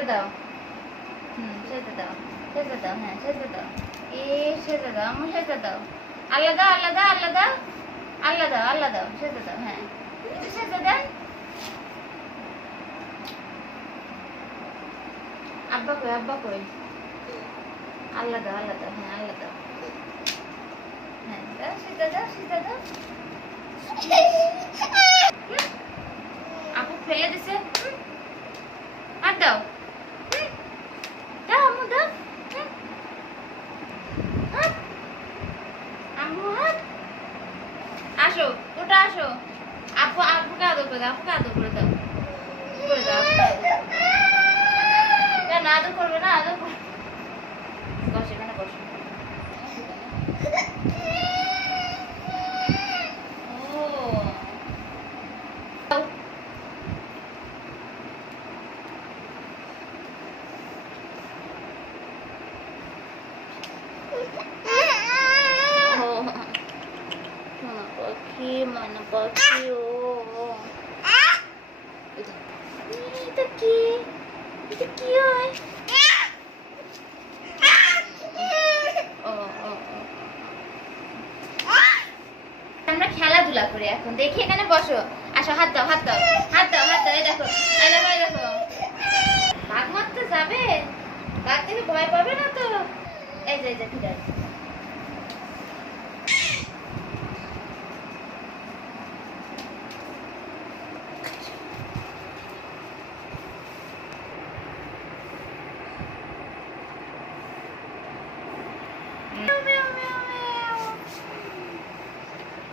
সেজে দাও। সেজে দাও, সেজে দাও, হ্যাঁ সেজে দাও। সেজে দাও, আম্মু সেজে দাও। আল্লাহ দাও, আল্লাহ দাও, আল্লাহ দাও, আল্লাহ দাও, আল্লাহ দাও, সেজে দাও, হ্যাঁ একটু সেজে দেন। আব্বা কই, আব্বা কই? আল্লাহ দাও, আল্লাহ দাও, হ্যাঁ আল্লাহ দাও, হ্যাঁ দাও, সেজে দাও, সেজে দাও। আপু ফেলে দিছে, আর দাও, দাও আম্মু দাও, আম্মু হাত। আসো ওটা আসো, আপু আপুকে আদর করে দাও, আপুকে আদর করে দাও, করে দাও। কেন আদর করবে না? আদর করবে, বসে এখানে বসো। Mana pakai oh, itu ki, oi. আমরা খেলাধুলা করি এখন, দেখি এখানে বসো, আসো হাত দাও, হাত দাও, হাত দাও, হাত দাও, এই দেখো, এই দেখো, এই দেখো। বাঘ মারতে যাবে, বাঘ দেখে ভয় পাবে না তো? এই যে, এই যে ঠিক আছে।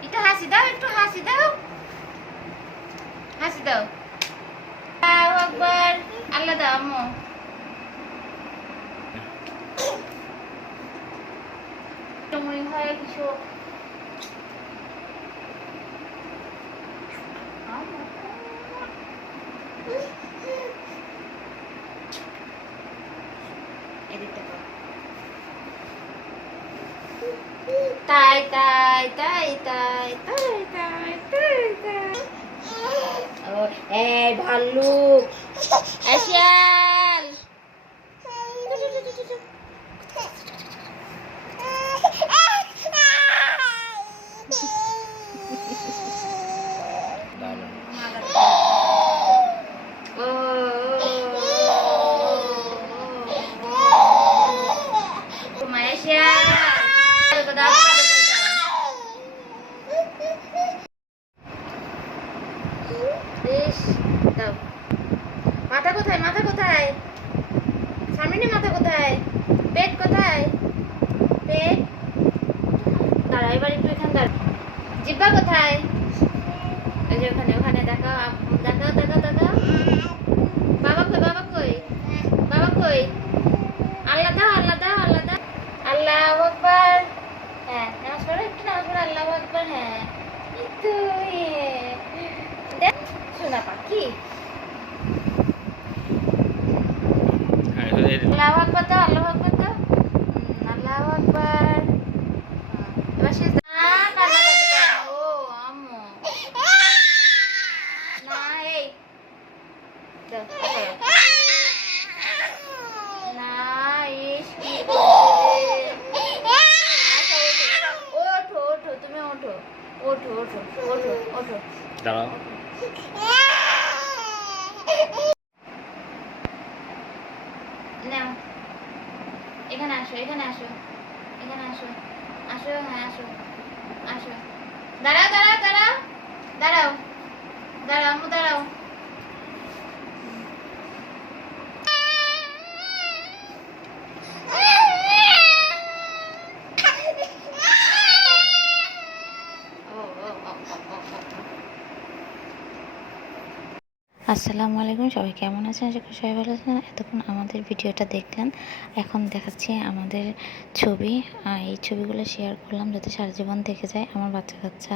একটু হাসি দাও, একটু হাসি দাও, হাসি দাও। আল্লাহু আকবার, আল্লাহ দাও আম্মু। মনে হয় কিছু তাই তাই তাই তাই তাই তাই তাই তাই। ও এই ভাল্লুক, শিয়াল। মাথা কোথায়, মাথা কোথায়? সামনে মাথা কোথায়? পেট কোথায়? পেট দাঁড়া, এবার একটু এখানে দাঁড়া। জিব্বা কোথায়? এই যে ওখানে, ওখানে দেখাও, দেখাও, দেখাও, দেখাও। বাবা কই, বাবা কই, বাবা কই? আল্লাহ দাও, আল্লাহ দাও, আল্লাহ দাও। আল্লাহু আকবার, হ্যাঁ নামাজ পড়ো, একটু নামাজ পড়ো। আল্লাহু আকবার, হ্যাঁ একটু দেখ সোনা পাখি। আল্লাহু আকবার দাও, আল্লাহু আকবার দাও, আল্লাহু আকবার। এবার শেষ ও আম্মু না, এই দাও না, ইস কি ওঠো, ওঠো তুমি, ওঠো, ওঠো, ওঠো, ওঠো, ওঠো, দাঁড়াও। নাও এখানে আসো, এখানে আসো, এখানে আসো, আসো, হ্যাঁ আসো, আসো। দাঁড়াও, দাঁড়াও, দাঁড়াও, দাঁড়াও, দাঁড়াও আম্মু, দাঁড়াও। আসসালামু আলাইকুম, সবাই কেমন আছেন? আশা করি সবাই ভালো আছেন। এতক্ষণ আমাদের ভিডিওটা দেখলেন, এখন দেখাচ্ছি আমাদের ছবি। এই ছবিগুলো শেয়ার করলাম যাতে সারা জীবন দেখে যায়, আমার বাচ্চা কাচ্চা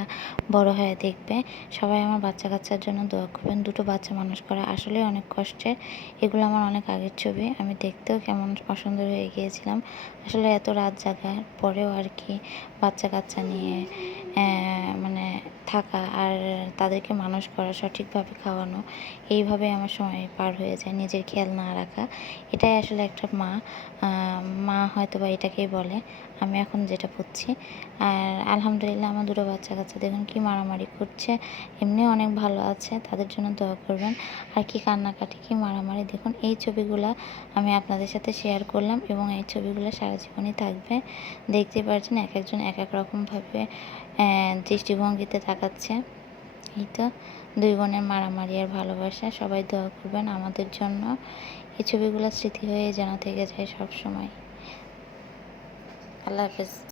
বড় হয়ে দেখবে। সবাই আমার বাচ্চা কাচ্চার জন্য দোয়া করবেন। দুটো বাচ্চা মানুষ করা আসলে অনেক কষ্টের। এগুলো আমার অনেক আগের ছবি, আমি দেখতেও কেমন অসুন্দর হয়ে গিয়েছিলাম। আসলে এত রাত জাগার পরেও আর কি বাচ্চা কাচ্চা নিয়ে মানে থাকা আর তাদেরকে মানুষ করা, সঠিকভাবে খাওয়ানো, এইভাবে আমার সময় পার হয়ে যায়। নিজের খেয়াল না রাখা, এটাই আসলে একটা মা হয়তো বা এটাকেই বলে। আমি এখন যেটা বুঝছি। আর আলহামদুলিল্লাহ আমার দুটো বাচ্চা কাচ্চা দেখুন কি মারামারি করছে, এমনি অনেক ভালো আছে, তাদের জন্য দোয়া করবেন। আর কি কান্নাকাটি, কি মারামারি, দেখুন এই ছবিগুলো আমি আপনাদের সাথে শেয়ার করলাম এবং এই ছবিগুলো সারা জীবনই থাকবে। দেখতেই পাচ্ছেন এক একজন এক এক রকমভাবে দৃষ্টিভঙ্গিতে তাকাচ্ছে। এই তো দুই বোনের মারামারি আর ভালোবাসা। সবাই দোয়া করবেন আমাদের জন্য। এই ছবিগুলো স্মৃতি হয়ে যেন থেকে যায় সব সময়। আল্লাহ হাফেজ।